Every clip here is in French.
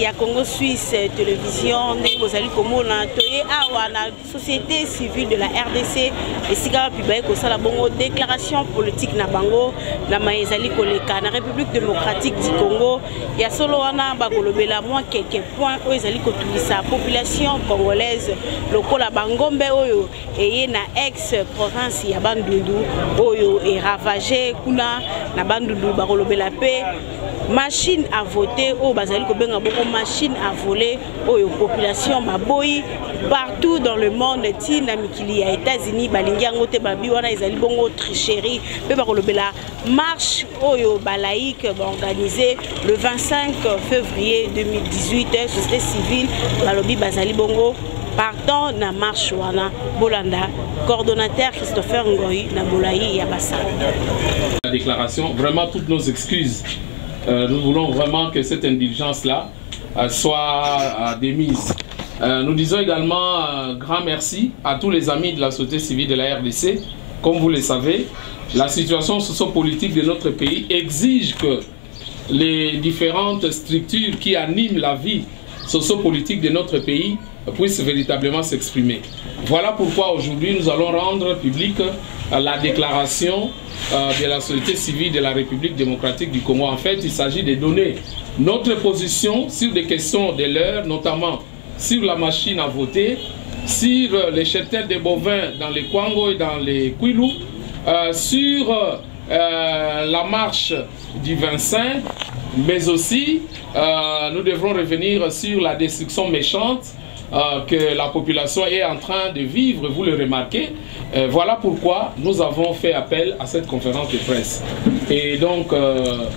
y a Congo Suisse télévision, Négozali Komona, Toye Awa, la société civile de la RDC, et Siga Pibaye Kosala Bongo, déclaration politique na Bango, na Maïzali Koleka, na République démocratique du Congo, il y a solo wana Bagolobela, moins quelques points, Oezali Kotulisa, population congolaise, lokola Bangombe Oyo, et na ex-province ya Bandundu, Oyo, et ravagé, Kuna, na Bandundu, Bagolobela Paix. Machine à voter, oh bazali ko benga boko machine à voler, oh population maboyi partout dans le monde, ti na mikili ya États-Unis balingi yango te babi wana ezali bongo tricherie, pe ba kolobela marche oyo balaïque organisée le 25 février 2018 société civile balobi bazali bongo partant na marche wana Bolanda coordonnateur Christopher Ngoyi na Bolayi ya Bassa. La déclaration, vraiment toutes nos excuses. Nous voulons vraiment que cette indulgence-là soit démise. Nous disons également un grand merci à tous les amis de la société civile de la RDC. Comme vous le savez, la situation socio-politique de notre pays exige que les différentes structures qui animent la vie socio-politique de notre pays puissent véritablement s'exprimer. Voilà pourquoi aujourd'hui nous allons rendre publique la déclaration de la société civile de la République démocratique du Congo. En fait, il s'agit de donner notre position sur des questions de l'heure, notamment sur la machine à voter, sur les cheptels des bovins dans les Kwango et dans les Kwilu, sur la marche du 25, mais aussi nous devrons revenir sur la destruction méchante que la population est en train de vivre, vous le remarquez. Voilà pourquoi nous avons fait appel à cette conférence de presse. Et donc,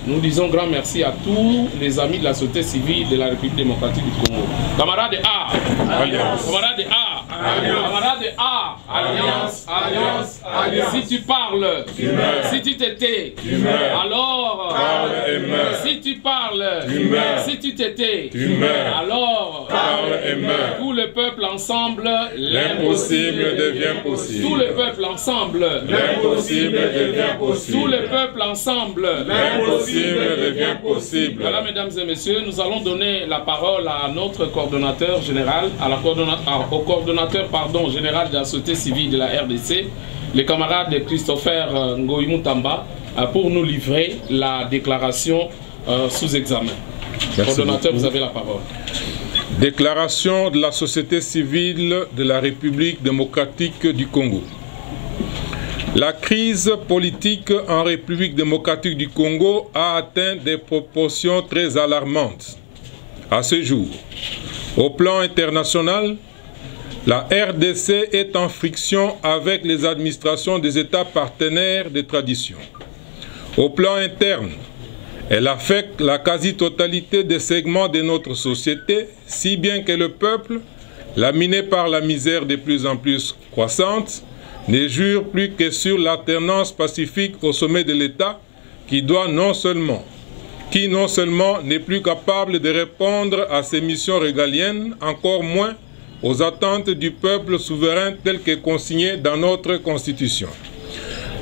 nous disons grand merci à tous les amis de la société civile de la République démocratique du Congo. Camarades A, Alliance. Camarades A, Alliance. Camarades A, Alliance, Alliance, Alliance. Si tu parles, tu meurs. Si tu t'étais, tu meurs. Alors, parle et meurs. Si tu parles, tu meurs. Si tu t'étais, tu meurs. Alors, parle et meurs. Tout le peuple ensemble, l'impossible devient possible. Tout le peuple ensemble, l'impossible devient possible. Tout le peuple ensemble, l'impossible devient possible. Voilà, mesdames et messieurs, nous allons donner la parole à notre coordonnateur général, au coordonnateur général de la société civile de la RDC, le camarade Christopher Ngoyi Mutamba, pour nous livrer la déclaration sous examen. Coordonnateur, vous avez la parole. Déclaration de la société civile de la République démocratique du Congo. La crise politique en République démocratique du Congo a atteint des proportions très alarmantes. À ce jour, au plan international, la RDC est en friction avec les administrations des États partenaires de tradition. Au plan interne, elle affecte la quasi-totalité des segments de notre société, si bien que le peuple, laminé par la misère de plus en plus croissante, ne jure plus que sur l'alternance pacifique au sommet de l'État qui non seulement n'est plus capable de répondre à ses missions régaliennes, encore moins aux attentes du peuple souverain telles que consignées dans notre Constitution.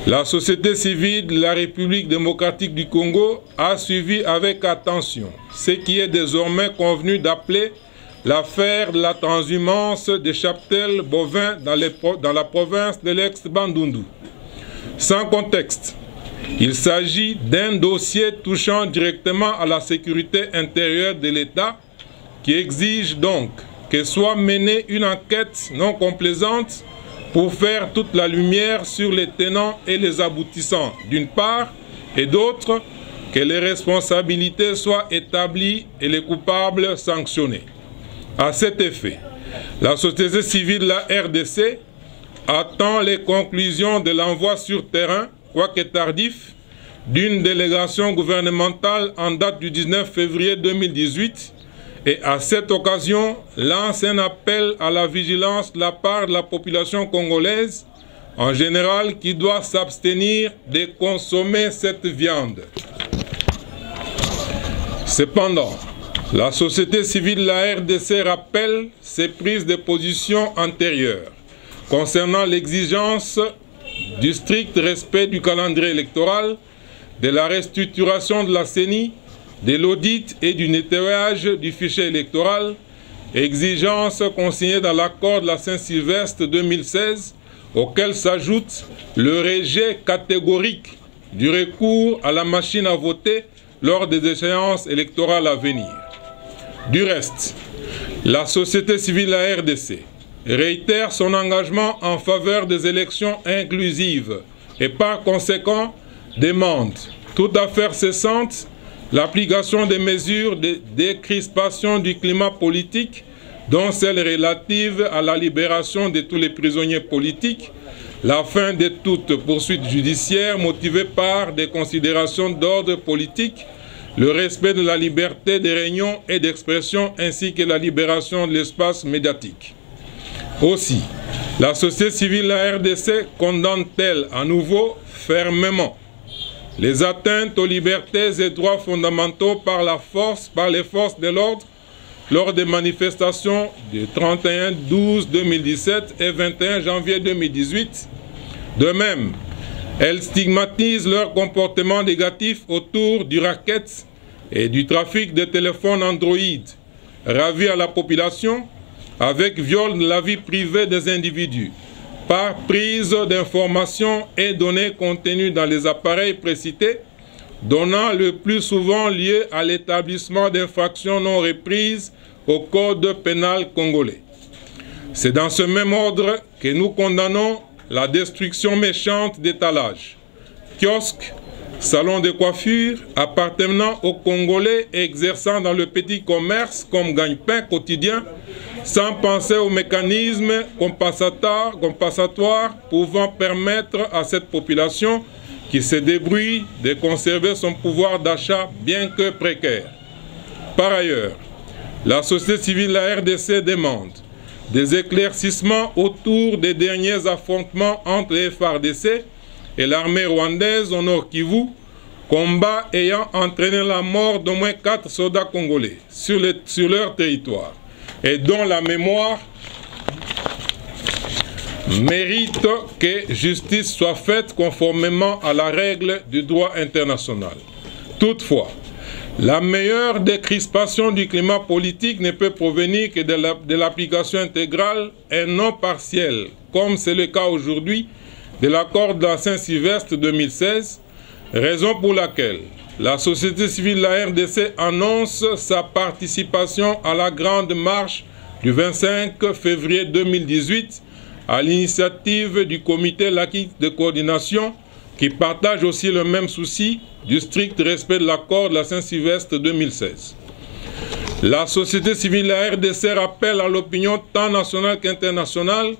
La société civile de la République démocratique du Congo a suivi avec attention ce qui est désormais convenu d'appeler l'affaire de la transhumance des cheptels bovins dans la province de l'ex-Bandundu. Sans contexte, il s'agit d'un dossier touchant directement à la sécurité intérieure de l'État qui exige donc que soit menée une enquête non complaisante pour faire toute la lumière sur les tenants et les aboutissants d'une part, et d'autre, que les responsabilités soient établies et les coupables sanctionnés. À cet effet, la société civile de la RDC attend les conclusions de l'envoi sur terrain, quoique tardif, d'une délégation gouvernementale en date du 19 février 2018, et à cette occasion lance un appel à la vigilance de la part de la population congolaise en général qui doit s'abstenir de consommer cette viande. Cependant, la société civile de la RDC rappelle ses prises de position antérieures concernant l'exigence du strict respect du calendrier électoral, de la restructuration de la CENI de l'audit et du nettoyage du fichier électoral, exigence consignée dans l'accord de la Saint-Sylvestre 2016, auquel s'ajoute le rejet catégorique du recours à la machine à voter lors des échéances électorales à venir. Du reste, la société civile de la RDC réitère son engagement en faveur des élections inclusives et par conséquent demande, toute affaire cessante, l'application des mesures de décrispation du climat politique, dont celles relatives à la libération de tous les prisonniers politiques, la fin de toute poursuite judiciaire motivée par des considérations d'ordre politique, le respect de la liberté de réunion et d'expression ainsi que la libération de l'espace médiatique. Aussi, la société civile de la RDC condamne-t-elle à nouveau fermement les atteintes aux libertés et droits fondamentaux par les forces de l'ordre lors des manifestations du 31/12/2017 et 21 janvier 2018. De même, elle stigmatise leur comportement négatif autour du racket et du trafic de téléphones Android, ravis à la population, avec viol de la vie privée des individus, par prise d'informations et données contenues dans les appareils précités, donnant le plus souvent lieu à l'établissement d'infractions non reprises au Code pénal congolais. C'est dans ce même ordre que nous condamnons la destruction méchante d'étalages, kiosques, salons de coiffure appartenant aux Congolais et exerçant dans le petit commerce comme gagne-pain quotidien, sans penser aux mécanismes compensatoires pouvant permettre à cette population qui se débrouille de conserver son pouvoir d'achat bien que précaire. Par ailleurs, la société civile de la RDC demande des éclaircissements autour des derniers affrontements entre les FARDC et l'armée rwandaise au Nord Kivu, combat ayant entraîné la mort d'au moins 4 soldats congolais sur leur territoire, et dont la mémoire mérite que justice soit faite conformément à la règle du droit international. Toutefois, la meilleure décrispation du climat politique ne peut provenir que de l'application intégrale et non partielle, comme c'est le cas aujourd'hui, de l'accord de la Saint-Sylvestre 2016, raison pour laquelle la société civile de la RDC annonce sa participation à la grande marche du 25 février 2018 à l'initiative du comité laïque de coordination qui partage aussi le même souci du strict respect de l'accord de la Saint-Sylvestre 2016. La société civile de la RDC rappelle à l'opinion tant nationale qu'internationale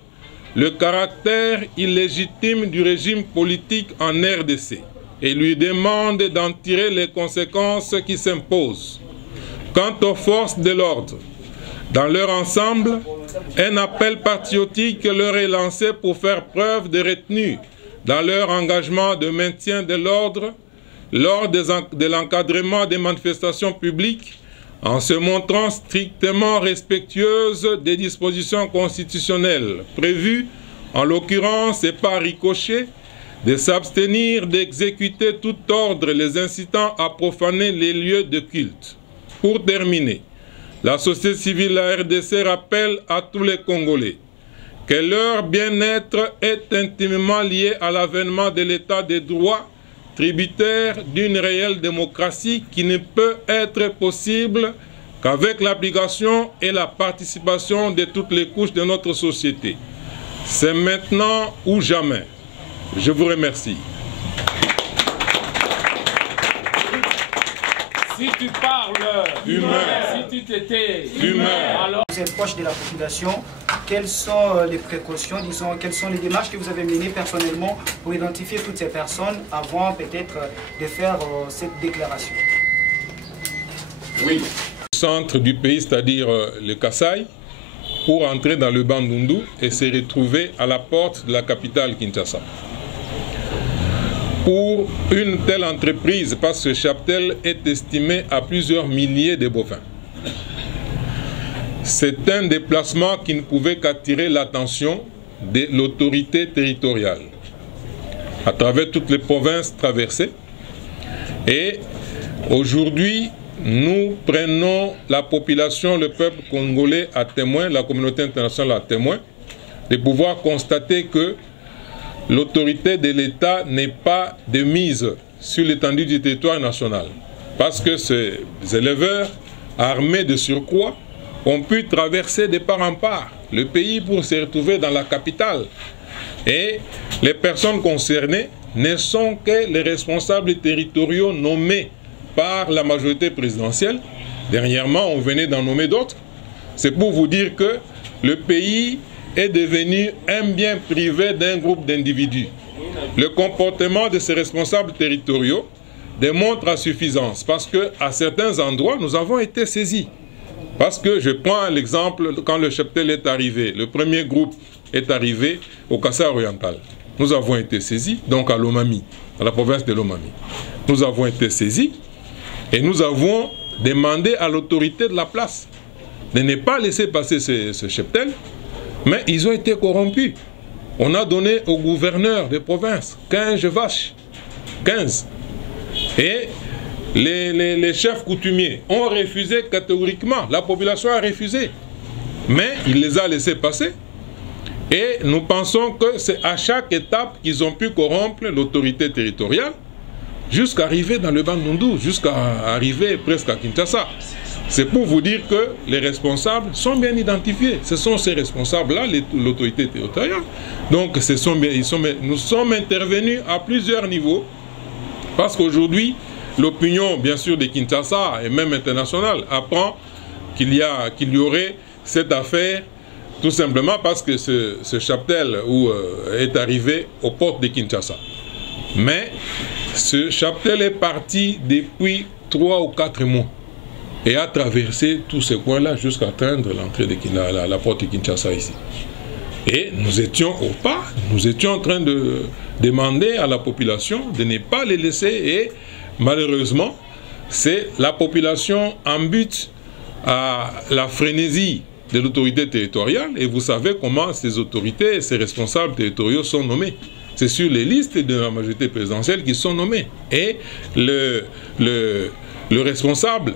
le caractère illégitime du régime politique en RDC et lui demande d'en tirer les conséquences qui s'imposent. Quant aux forces de l'ordre, dans leur ensemble, un appel patriotique leur est lancé pour faire preuve de retenue dans leur engagement de maintien de l'ordre lors de l'encadrement des manifestations publiques, en se montrant strictement respectueuse des dispositions constitutionnelles prévues, en l'occurrence et par ricochet, de s'abstenir d'exécuter tout ordre les incitant à profaner les lieux de culte. Pour terminer, la société civile de la RDC rappelle à tous les Congolais que leur bien-être est intimement lié à l'avènement de l'état de droit, tributaire d'une réelle démocratie qui ne peut être possible qu'avec l'application et la participation de toutes les couches de notre société. C'est maintenant ou jamais. Je vous remercie. Si tu parles humain, si tu t'étais humain, alors... Vous êtes proche de la population, quelles sont les précautions, disons, quelles sont les démarches que vous avez menées personnellement pour identifier toutes ces personnes avant peut-être de faire cette déclaration? Oui. Centre du pays, c'est-à-dire le Kasaï, pour entrer dans le Bandundu et se retrouver à la porte de la capitale Kinshasa. Pour une telle entreprise, parce que ce cheptel est estimé à plusieurs milliers de bovins. C'est un déplacement qui ne pouvait qu'attirer l'attention de l'autorité territoriale à travers toutes les provinces traversées. Et aujourd'hui, nous prenons la population, le peuple congolais à témoin, la communauté internationale à témoin, de pouvoir constater que l'autorité de l'État n'est pas de mise sur l'étendue du territoire national. Parce que ces éleveurs, armés de surcroît, ont pu traverser de part en part le pays pour se retrouver dans la capitale. Et les personnes concernées ne sont que les responsables territoriaux nommés par la majorité présidentielle. Dernièrement, on venait d'en nommer d'autres. C'est pour vous dire que le pays est devenu un bien privé d'un groupe d'individus. Le comportement de ces responsables territoriaux démontre à suffisance parce qu'à certains endroits, nous avons été saisis. Parce que je prends l'exemple quand le cheptel est arrivé, le premier groupe est arrivé au Kassai oriental. Nous avons été saisis, donc à Lomami, à la province de Lomami. Nous avons été saisis et nous avons demandé à l'autorité de la place de ne pas laisser passer ce cheptel, mais ils ont été corrompus. On a donné au gouverneur de province 15 vaches, 15. Et les chefs coutumiers ont refusé catégoriquement, la population a refusé, mais il les a laissés passer. Et nous pensons que c'est à chaque étape qu'ils ont pu corrompre l'autorité territoriale jusqu'à arriver dans le Bandundu, jusqu'à arriver presque à Kinshasa. C'est pour vous dire que les responsables sont bien identifiés. Ce sont ces responsables-là, l'autorité territoriale. Donc nous sommes intervenus à plusieurs niveaux parce qu'aujourd'hui, l'opinion, bien sûr, de Kinshasa et même internationale apprend qu'il y aurait cette affaire tout simplement parce que ce cheptel est arrivé aux portes de Kinshasa. Mais ce cheptel est parti depuis 3 ou 4 mois et a traversé tous ces coins-là jusqu'à atteindre l'entrée de la porte de Kinshasa ici. Et nous étions au pas, nous étions en train de demander à la population de ne pas les laisser et malheureusement, c'est la population en but à la frénésie de l'autorité territoriale et vous savez comment ces autorités, ces responsables territoriaux sont nommés. C'est sur les listes de la majorité présidentielle qu'ils sont nommés. Et le responsable,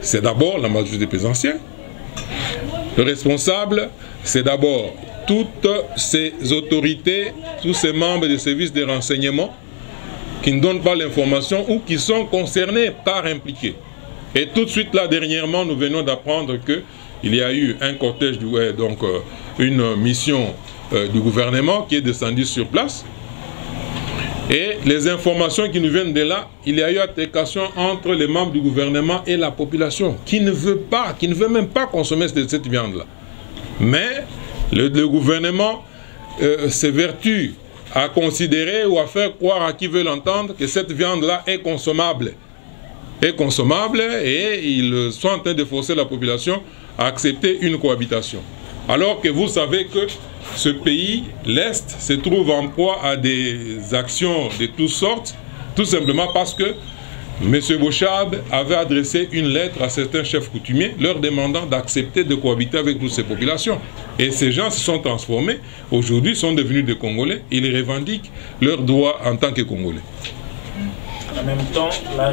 c'est d'abord la majorité présidentielle. Le responsable, c'est d'abord toutes ces autorités, tous ces membres des services de renseignement qui ne donnent pas l'information ou qui sont concernés par impliqués. Et tout de suite, là, dernièrement, nous venons d'apprendre qu'il y a eu un cortège, une mission du gouvernement qui est descendue sur place. Et les informations qui nous viennent de là, il y a eu altercation entre les membres du gouvernement et la population qui ne veut même pas consommer cette viande-là. Mais le gouvernement s'évertue à considérer ou à faire croire à qui veut l'entendre que cette viande-là est consommable. Et ils sont en train de forcer la population à accepter une cohabitation. Alors que vous savez que ce pays, l'Est, se trouve en proie à des actions de toutes sortes, tout simplement parce que M. Bochab avait adressé une lettre à certains chefs coutumiers leur demandant d'accepter de cohabiter avec toutes ces populations. Et ces gens se sont transformés, aujourd'hui sont devenus des Congolais, ils revendiquent leurs droits en tant que Congolais. En même temps, la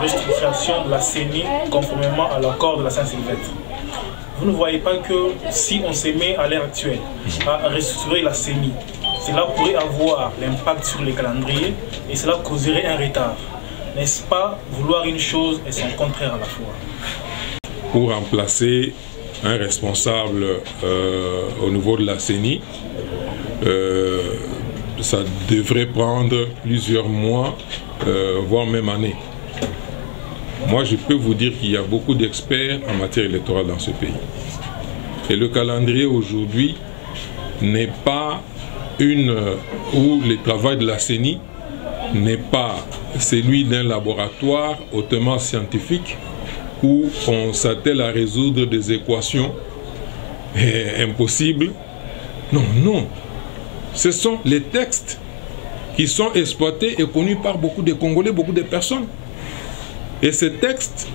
restriction de la CENI conformément à l'accord de la Saint-Sylvestre. Vous ne voyez pas que si on se met à l'heure actuelle à restructurer la CENI, cela pourrait avoir l'impact sur les calendriers et cela causerait un retard. N'est-ce pas vouloir une chose et son contraire à la fois? Pour remplacer un responsable au niveau de la CENI, ça devrait prendre plusieurs mois, voire même années. Moi, je peux vous dire qu'il y a beaucoup d'experts en matière électorale dans ce pays. Et le calendrier aujourd'hui n'est pas où le travail de la CENI n'est pas celui d'un laboratoire hautement scientifique où on s'attelle à résoudre des équations impossibles. Non, non. Ce sont les textes qui sont exploités et connus par beaucoup de Congolais, beaucoup de personnes. Et ces textes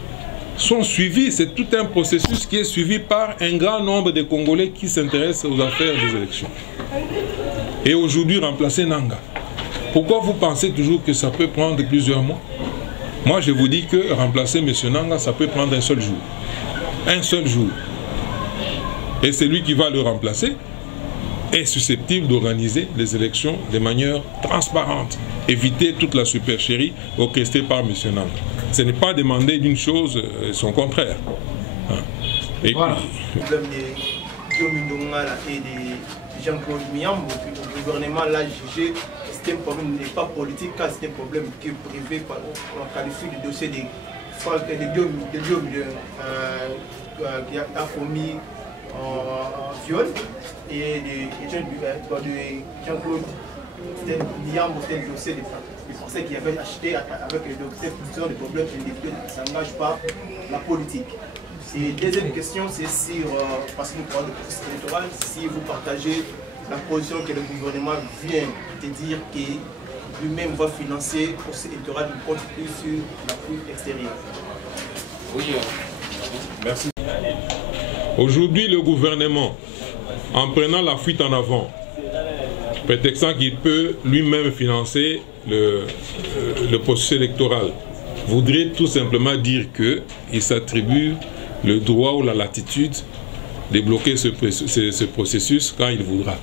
sont suivis, c'est tout un processus qui est suivi par un grand nombre de Congolais qui s'intéressent aux affaires des élections. Et aujourd'hui, remplacer Nanga. Pourquoi vous pensez toujours que ça peut prendre plusieurs mois? Moi, je vous dis que remplacer M. Nanga, ça peut prendre un seul jour. Un seul jour. Et celui qui va le remplacer est susceptible d'organiser les élections de manière transparente. Éviter toute la supercherie orchestrée par M. Nanga. Ce n'est pas demander d'une chose son contraire. Et voilà. Puis, et de Jean-Claude Miyambo, le gouvernement l'a jugé, c'était un problème n'est pas politique, c'est un problème qui est privé, on qualifie le dossier de qui a commis en viol et de Jean-Claude Miyambo, c'était le dossier des Français qui avaient acheté avec le dossier plusieurs des problèmes individuels qui ne s'engagent pas la politique. Et deuxième question, c'est sur, parce que nous parlons de processus électoral, si vous partagez la position que le gouvernement vient de dire qu'il lui-même va financer le processus électoral, il compte plus sur l'appui extérieur. Oui, merci. Aujourd'hui, le gouvernement, en prenant la fuite en avant, prétextant qu'il peut lui-même financer le processus électoral, voudrait tout simplement dire qu'il s'attribue le droit ou la latitude de bloquer ce processus quand il voudra.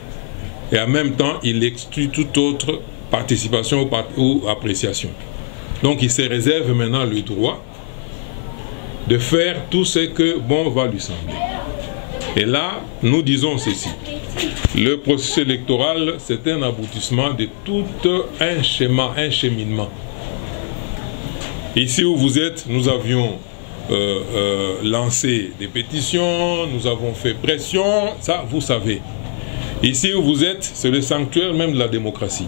Et en même temps, il exclut toute autre participation ou appréciation. Donc il se réserve maintenant le droit de faire tout ce que bon va lui sembler. Et là, nous disons ceci. Le processus électoral, c'est un aboutissement de tout un schéma, un cheminement. Ici où vous êtes, nous avions lancé des pétitions, nous avons fait pression, ça vous savez. Ici où vous êtes, c'est le sanctuaire même de la démocratie.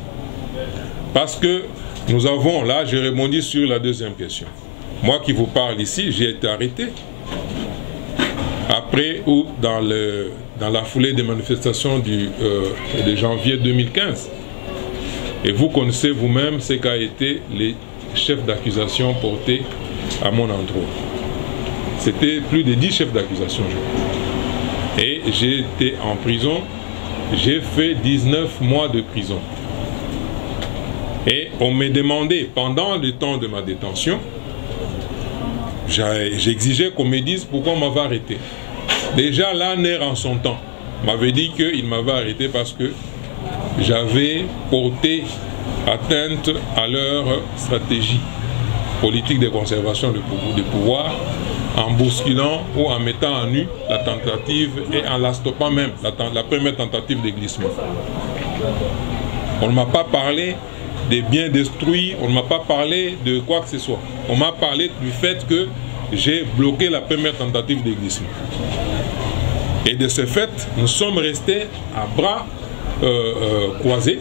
Parce que nous avons, là je rebondis sur la deuxième question. Moi qui vous parle ici, j'ai été arrêté. Après ou dans la foulée des manifestations de janvier 2015. Et vous connaissez vous-même ce qu'a été les chefs d'accusation portés à mon endroit. C'était plus de 10 chefs d'accusation. Et j'ai été en prison, j'ai fait 19 mois de prison. Et on m'a demandé, pendant le temps de ma détention, j'exigeais qu'on me dise pourquoi on m'avait arrêté. Déjà, l'ANR en son temps m'avait dit qu'il m'avait arrêté parce que j'avais porté atteinte à leur stratégie politique de conservation du pouvoir en bousculant ou en mettant en nu la tentative et en la stoppant même, la première tentative de glissement. On ne m'a pas parlé des biens détruits, on ne m'a pas parlé de quoi que ce soit. On m'a parlé du fait que j'ai bloqué la première tentative de glissement. Et de ce fait, nous sommes restés à bras croisés,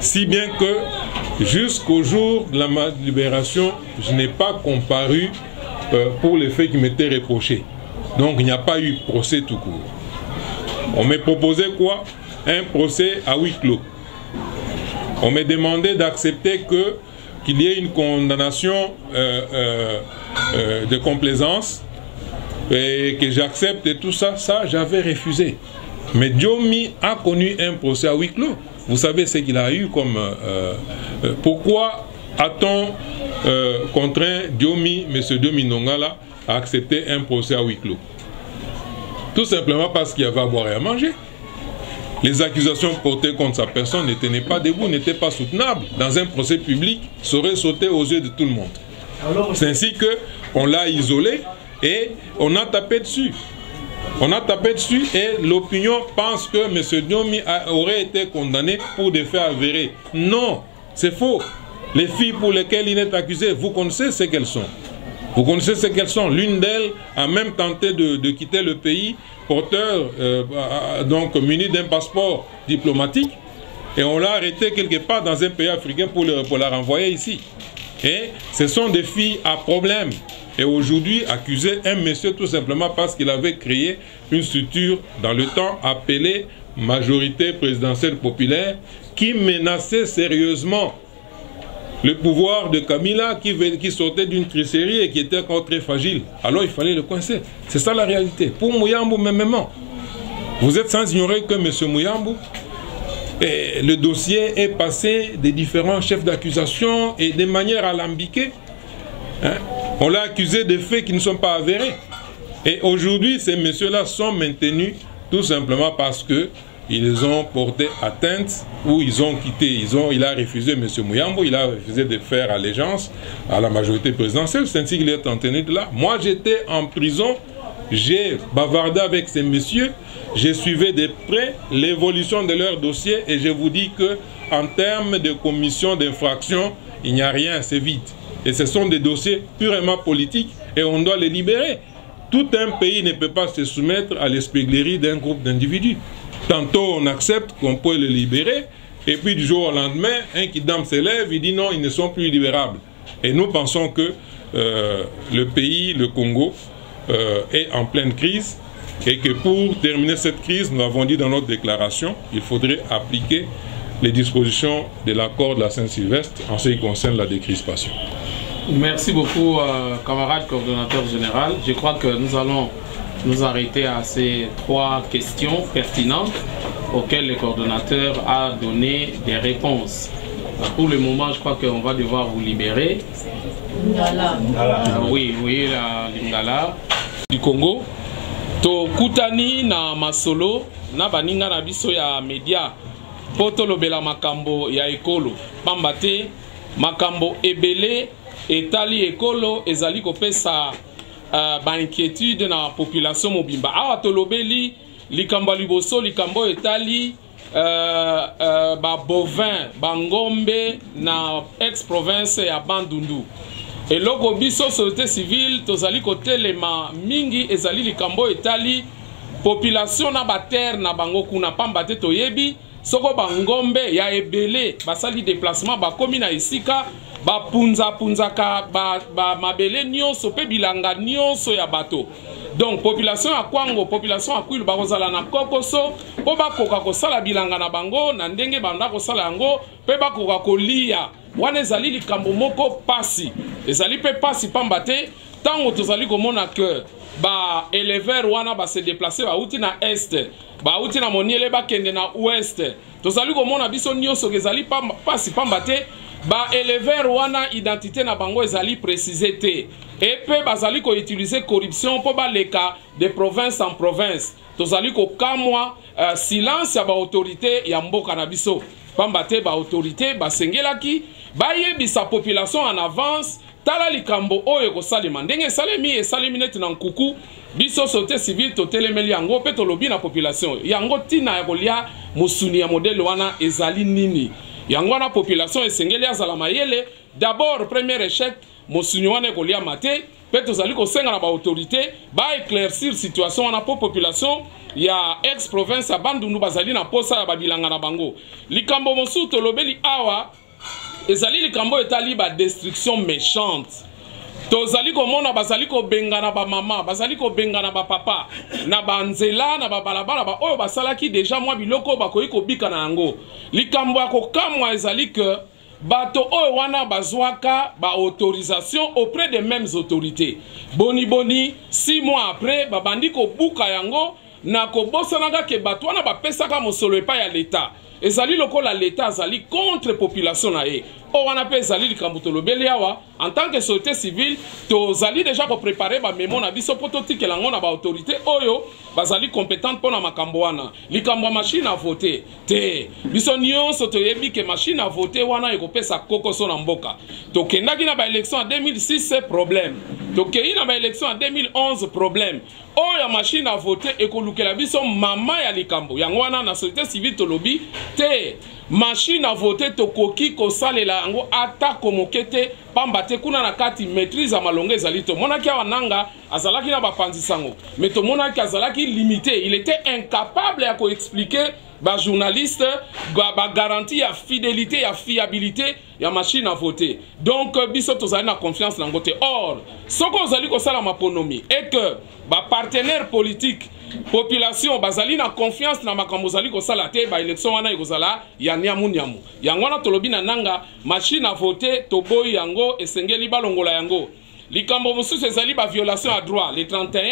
si bien que jusqu'au jour de la libération, je n'ai pas comparu pour les faits qui m'étaient reprochés. Donc il n'y a pas eu procès tout court. On m'a proposé quoi? Un procès à huis clos. On m'a demandé d'accepter qu'il y ait une condamnation de complaisance et que j'accepte et tout ça. Ça, j'avais refusé. Mais Diomi a connu un procès à huis clos. Vous savez ce qu'il a eu comme... pourquoi a-t-on contraint Diomi, M. Diomi Nongala, à accepter un procès à huis clos? Tout simplement parce qu'il y avait à boire et à manger. Les accusations portées contre sa personne ne tenaient pas debout, n'étaient pas soutenables. Dans un procès public, ça aurait sauté aux yeux de tout le monde. C'est ainsi qu'on l'a isolé et on a tapé dessus. On a tapé dessus et l'opinion pense que M. Diomi aurait été condamné pour des faits avérés. Non, c'est faux. Les filles pour lesquelles il est accusé, vous connaissez ce qu'elles sont. Vous connaissez ce qu'elles sont. L'une d'elles a même tenté de quitter le pays, porteur, donc muni d'un passeport diplomatique, et on l'a arrêté quelque part dans un pays africain pour la renvoyer ici. Et ce sont des filles à problème. Et aujourd'hui, accusé un monsieur tout simplement parce qu'il avait créé une structure dans le temps appelée Majorité présidentielle populaire qui menaçait sérieusement le pouvoir de Kabila qui sortait d'une tricherie et qui était encore très fragile. Alors il fallait le coincer. C'est ça la réalité. Pour Mouyambou, même, vous êtes sans ignorer que M. Mouyambou, le dossier est passé des différents chefs d'accusation et de manière alambiquée. Hein? On l'a accusé de faits qui ne sont pas avérés. Et aujourd'hui, ces messieurs-là sont maintenus tout simplement parce que ils ont porté atteinte ou ils ont quitté. Il a refusé, M. Mouyambo, il a refusé de faire allégeance à la majorité présidentielle. C'est ainsi qu'il est entraîné de là. Moi, j'étais en prison, j'ai bavardé avec ces messieurs, j'ai suivi de près l'évolution de leur dossier et je vous dis que en termes de commission d'infraction, il n'y a rien, c'est vide. Et ce sont des dossiers purement politiques et on doit les libérer. Tout un pays ne peut pas se soumettre à l'espièglerie d'un groupe d'individus. Tantôt on accepte qu'on peut les libérer, et puis du jour au lendemain, un kidam se lève, il dit non, ils ne sont plus libérables. Et nous pensons que le pays, le Congo, est en pleine crise, et que pour terminer cette crise, nous avons dit dans notre déclaration, il faudrait appliquer les dispositions de l'accord de la Saint-Sylvestre en ce qui concerne la décrispation. Merci beaucoup, camarade coordonnateur général. Je crois que nous allons nous arrêter à ces 3 questions pertinentes auxquelles le coordonnateur a donné des réponses. Pour le moment, je crois qu'on va devoir vous libérer. Oui, la Lingala du Congo. To kutani na masolo na baninga na biso ya media poto lobela makambo ya ekolo pambate makambo ebele etali ekolo ezali kopesa ba inquiétude na population mobimba awa tolobeli likambo liboso likambo etali ba bovin bangombe na ex province ya Bandundu eloko biso société civile tozali kotelema mingi ezali likambo etali population na baterre na bango kuna pamba te toyebi soko bangombe ya ebele basali déplacement bakomi na esika bapunzaka mabele nyonso pe bilanga nyonso ya bato. Donc population ya Kwango, population ya Kwilu bakozala na kokoso po bakoka kosala bilanga na bango na ndenge banda kosala yango pe bakoka kolia wana ezali likambo moko pasi ezali pe pasi pamba te tango tozali komona que ba éleveur wana ba se déplacer bauti na est bauti na moniele bakende na ouest tozali komona biso nyonso ezali pasi pamba te ba éleveur wana identité na bango ezali précisé te et pe bazali ko utiliser corruption po baleka de province en province tozali ko kamwa silence ya ba autorité ya mboka na biso pamba te ba autorité basengelaki bayebisa population en avance tala likambo oyo kosalema ndenge esalemi neti na nkuku biso société civile totelemeli yango pe tolobi na population yango tina ya kolia musuni ya modèle wana ezali nini yango wana population esengeli azala mayele d'abord premier échec musuni wana kolia mate pe tozali kosenga na ba autorité ba éclaircir situation wana po population ya ex province ya Bandundu bazali na posa ya babilanga na bango likambo mosu tolobeli awa ezali likambo etali ba destruction méchante tozali komona bazali ko bengana ba mama bazali ko bengana ba papa na banzela na ba balabala ba oyo basalaki déjà mwa biloko bakoyi kobika na yango likambo ya kokamwa ezali que bato oyo wana bazwaka ba autorisation auprès des mêmes autorités boni 6 mois après babandi ko buka yango na kobosanaka ke bato wana bapesaka mosolo epai ya l'État ezali lokola l'État azali contre population na ye o wana pe ezali likambo tolobeli awa en tant que société civile tozali déjà ko préparer ba memo na biso poto tikela ngo na ba autorité oyo bazali compétente pona makambo wana likambo machine à voter te biso nyonso toyebi ke machine à voter wana ekopesa kokoso na mboka tokendaki na ba élection en 2006 c'est problème tokei na ba élection en 2011 problème oyo machine à voter ekolukela biso mama ya likambo yango wana na société civile tolobi te machine à voter tokoki kosalela yango ata komokete pamba te kuna na kati maîtrise ya malonga ezali to monaki awa nanga azalaki na bapanzisango mais to monaki azalaki limité il était incapable ya ko expliquer ba journaliste ba garantie ya fidélité ya fiabilité ya machine à voter donc biso tozali na confiance na ngote or soko ozali kosala maponomi et que ba partenaire politique population bazali na confiance na makambo zali kosala te ba élection wana ekozala ya nyamu yango wana tolobi na nanga machine à voter toboyi yango esengeli balongola yango likambo mosusu ezali ba violation à droit le 31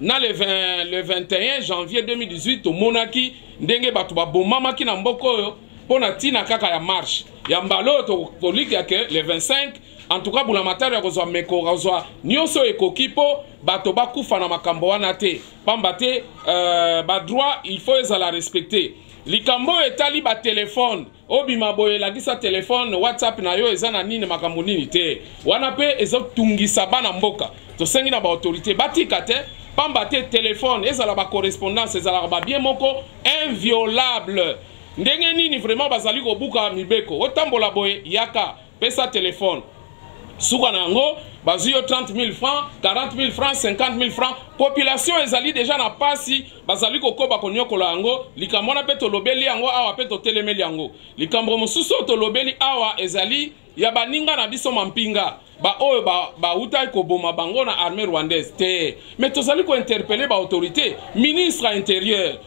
na le 21 janvier 2018 tomonaki ndenge bato babomamaki na mboko oyo pona tina kaka ya marche ya mbalo toliki ke le 25 en tout cas bulamatari ya kozwa meko kozwa nyonso ekoki po bato bakufa na makambo wana te pamba te ba droit il faut ezala respecter likambo etali ba téléphone obima boye lakisa téléphone WhatsApp na yo eza na nini makambo nini te wana pe ezotungisa bana mboka tosengi na ba autorité batika te pamba te téléphone ezala ba correspondance ezala ba bien moko inviolable ndenge nini vraiment bazali kobuka mibeko otambola boye yaka pesa téléphone suka nango bazio 30 000 francs 40 000 francs 50 000 francs population ezali déjà na pasi bazali kokoba konyokola yango likambo na pe tolobeli yango awa pe totelemeli yango likambo mosusu tolobeli awa ezali ya baninga na biso mampinga ba oyo ba uta ko boma bango na armée rwandaise te mais tozali ko interpeller ba autorité ministre intérieur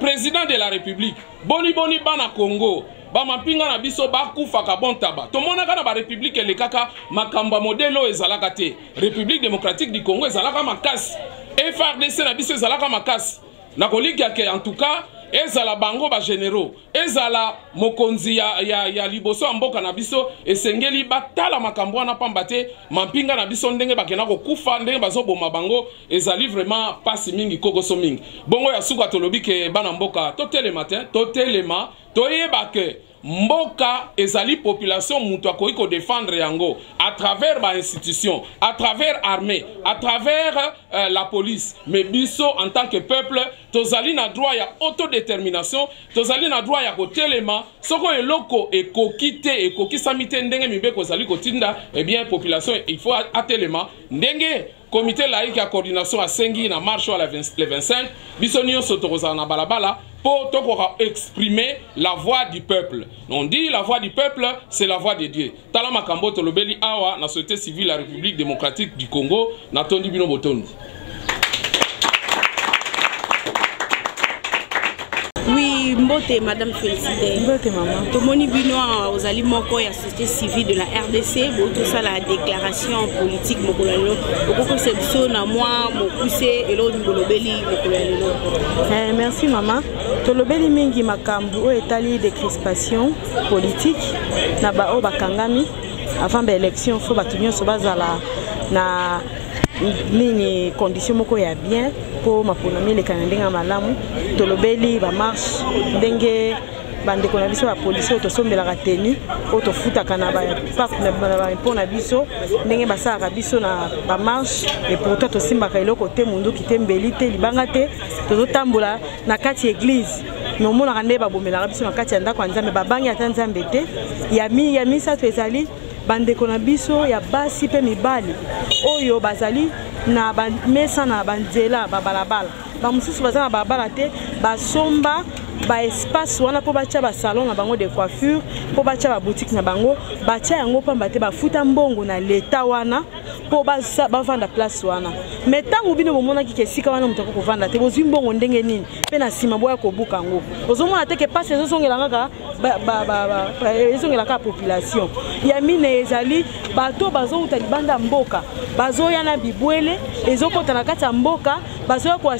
président de la république boni bana Congo ba mampinga na biso ba kufaka bon taba to mona kana ba république le kaka makamba modelo ezalaka te république démocratique du Congo ezalaka makasi FARDC na biso ezalaka makasi na kolika ke en tout cas ezala bango ba généraux ezala mokonzi ya liboso mboka na biso esengeli batala makambo na pamba te mampinga na biso ndenge bakena ko kufa ndenge bazoboma bango ezali vraiment pasi mingi kokoso mingi bongo ya suka tolobi ke bana mboka totelema toyeba ke mboka ezali population mutu akoki ko défendre yango à travers ba institution à travers armée à travers la police mais biso en tant que peuple tozali na droit ya autodétermination tozali na droit ya kotelema soko eloko ekokite ekokisami ndenge mibeko ezali kotinda eh bien population il faut atelema ndenge comité laïque à coordination à sengi na marche à le 25 biso nyonso tokozala na balabala pour exprimer la voix du peuple. On dit la voix du peuple, c'est la voix de Dieu. Tala makambo tolobeli awa na société civile la République démocratique du Congo na tondi bino botondi. Oui, mbote madame Félicité. Mbote maman. Tomoni bino aux ali moko ya société civile de la RDC, bon tout ça la déclaration politique mokolalo. Okoko sebso na moi mo poussé elo ngolobeli mokolalo. Merci maman. Tolobeli mingi makambu o etali de crispation politique na ba o bakangami avant ba élection fo batunyo so bazala na nini condition moko ya bien pour maponami le kandenga malamu tolobeli ba marche ndenge bande ko na biso ba police to sombela ka tenu o to futa kana ba parc na ba pona biso ndenge basaka biso na ba marche et pourtant to simba ka eloko te mundu kitembeli te libanga te to tambola na kati église mais mona kande ba bomela biso na kati ya ndako nzambe babangi ata nzambe te ya misa to ezali bande ko na biso ya basi pe mibali oyo bazali na mesa na banzela ba balabala ba mususu bazana ba balabala te basomba ba espace wana po bacha ba salon na bango de coiffure po bacha ba boutique na bango bacha yango pamba te bafuta mbongo na leta wana po ba vanda place wana mais tango bino bomona ki kesika wana mutako ko vanda te bozwi mbongo ndenge nini pe na sima boya ko buka ngo ozomona te ke passe ezosongela ngaka ezongela ka population ya mine ezali bato bazo uta libanda mboka bazo yana bibwele ezokota na kati ya mboka bazo ko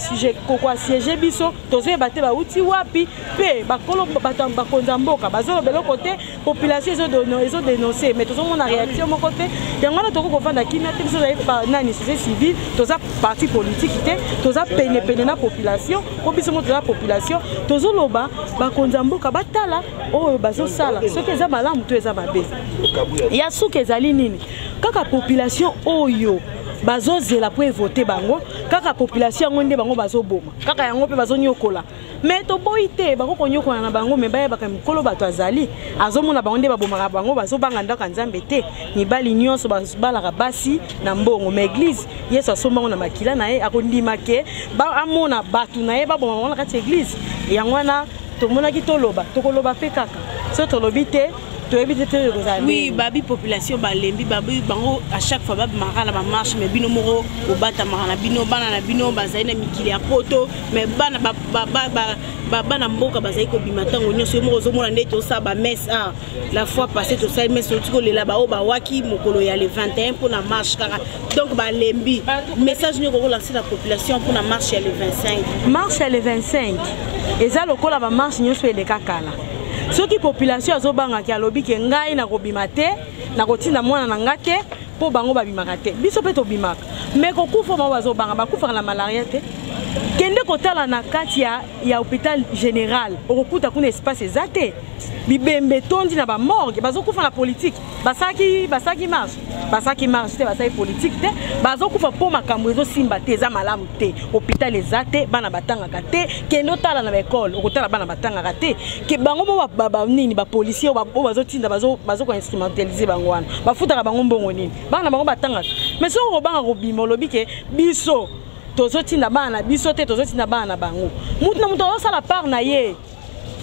siéger biso tozo bate ba uti wapi pe bakolo bakonza mboka bazo beloko te population ezo dénoncer mais tozo mona réaction moko te yango na toko ko vanda kimia te biso ba nani société civile toza parti politique te toza pene na population ko biso mo toza population tozo loba bakonza mboka batala oyo bazo sala soki eza malamu to eza mabe ya suka ezali nini kaka population oyo bazozela po voter bango kaka population yango nde bango bazoboma kaka yango pe bazonyokola mais to boite bako konyokola na bango me baye baka mikolo bato azali azomona bango nde babomaka bango bazobanga ndaka nzambe te mibali nyonso babalaka basi na mbongo mais église yesu asombango na makila na ye akondima ke amona bato na ye baboma bango na kati église yango wana tomonaki toloba tokoloba pe kaka so tolobi te. Oui, babi population balembi babi bango à chaque fois babi marana ba marche mais bino moko obata marana bino bana na bino bazaina mikili ya poto mais bana bana mboka bazai ko bimatango nyonso moko zomona ndeto sa ba messe la fois passée to sa messe otiko lela ba o ba waki mokolo ya le 21 pour la marche kaka donc balembi message ni ko lancer la population pour la marche ya le 25 marche ya le 25 eza lokola ba marche nyonso ele kakala soki population azobanga ki alobi ke ngai na kobima te nakotinda mwana na nga te po bango babimaka te biso pe tobimaka mais kokufa bango bazobanga bakufaka na malaria te kende kotala na kati ya hôpital général okokuta kuna espace eza te bibembe tondi na bamorgue bazokufa na politique basaki marche te basaki politique te bazokufa mpo makambo ezosimba te eza malamu te hôpital eza te bana batangaka te kende otala na baekole okotala bana batangaka te ke bango mo nini bapolisier oyo bazotinda bazokoinstrumentalize bango wana bafutaka bango mbongo nini bana bango batangaka mais soki okobanga kobima olobi ke biso tozotinda bana biso te tozotinda bana bango mutu na mutu azosala part na ye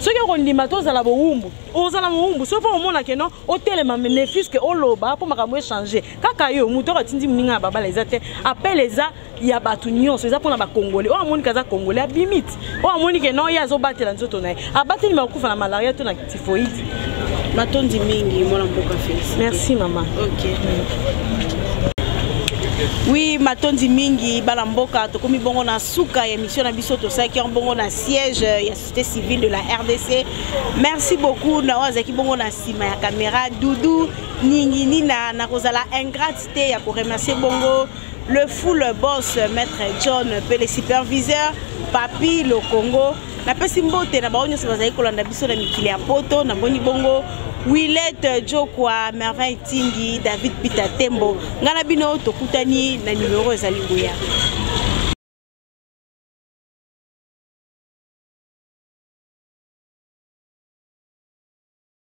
soki okondima tozala bowumbu ozala mowumbu soki mpo omona ke no otelema ne fiske oloba mpo makambo echange kaka yo mutu okatindi moninga ya babala eza te apele eza ya bato nyonso eza mpona bakongole oyo amoniki aza kongole abimiti oyo amonike no ye azobatela nzoto na ye abateli makokufa na malaria to na tifoide matondi mingi mwana mboka Félicité. Merci maman. Ok. Oui, matondi mingi bala mboka tokomi bongo na suka ya mission na biso to saki bongo na siège ya société civile de la RDC. Merci beaucoup na wazaki bongo na sima ya caméra Doudou Ningini na kozala ingratité ya ko remercier bongo le full boss maître John Pele superviseur Papi le Congo na pesi mbote na baonyo se bazali kolanda biso na mikili ya poto na boni bongo Willette Jokwa Merveille Tingi David Pita Tembo ngana bino tokutani na numéro ezali boya.